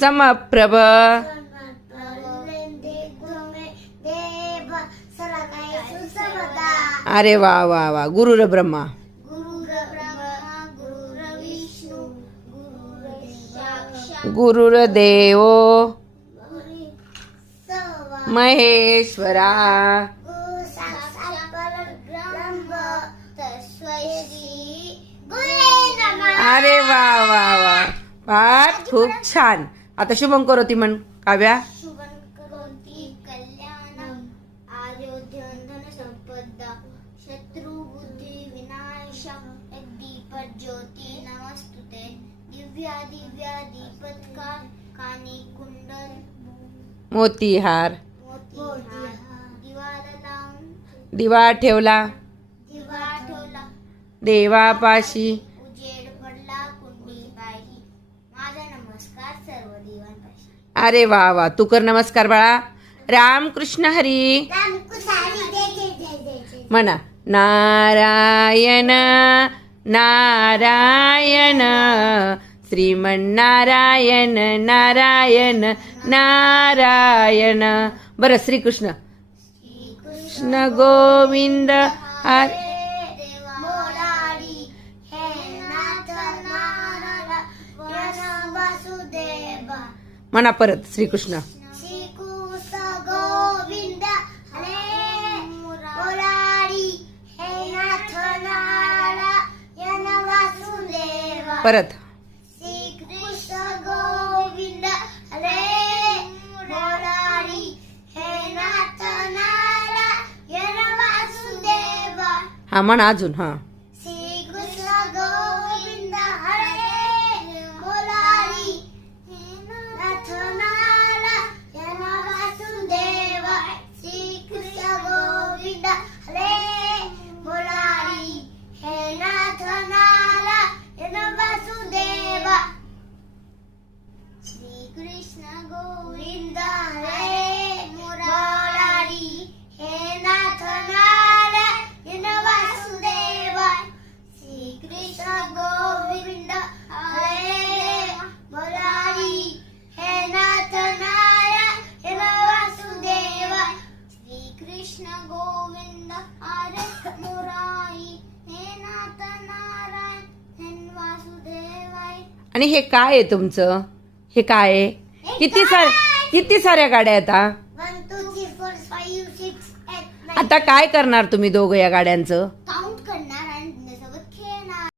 समप्रभ अरे वा वा वा गुरुर ब्रह्मा गुरुर्देव महेश्वरा अरे वा वा वा पाठ खूप छान. आता शुभम करोती म्हण काव्या. शुभं करोति कल्याणं आरोग्यं धनसम्पदा शत्रुबुद्धि विनाशः दीपज्योति नमस्तुते दिव्या दिव्या दीपत्कानि कुंडल मोतीहार मोतीहार दिवाला दिवा ठेवला देवापाशी उजेड पडला कुंडी पाहिली माझा नमस्कार सर्व देवांपाशी. अरे वा वा तू कर नमस्कार बाळा. रामकृष्ण हरी म्हणा. नारायण नारायण श्रीमन्नारायण नारायण नारायण. बरं श्रीकृष्ण कृष्ण गोविंद हरे म्हणा परत श्रीकृष्ण गोविंद हरे मुरारी हे नाथ नारायण वासुदेव. परत श्रीकृष्ण गोविंद हरे मुरारी हे नाथ नारायण वासुदेव. हा म्हणा अजून. हा श्रीकृष्ण गोविंद हरे मुरारी नाथ नारायण वासुदेव. श्रीकृष्ण गोविंद हरे मुरारी हे नाथ नारायण वासुदेव. श्रीकृष्ण गोविंद हरे मुरारी हे नाथ नारायण वासुदेव. श्रीकृष्ण गोविंद हरे मुरारी हे नाथ नारायण वासुदेव. श्रीकृष्ण गोविंद हरे मुरारी हे नाथ नारायण वासुदेवाय. आणि हे काय आहे तुमचं? हे काय आहे? किती साऱ्या गाड्या आहेत हा? 1 2 3 4 5 6 8 9. आता काय करणार तुम्ही दोघं या गाड्यांचं?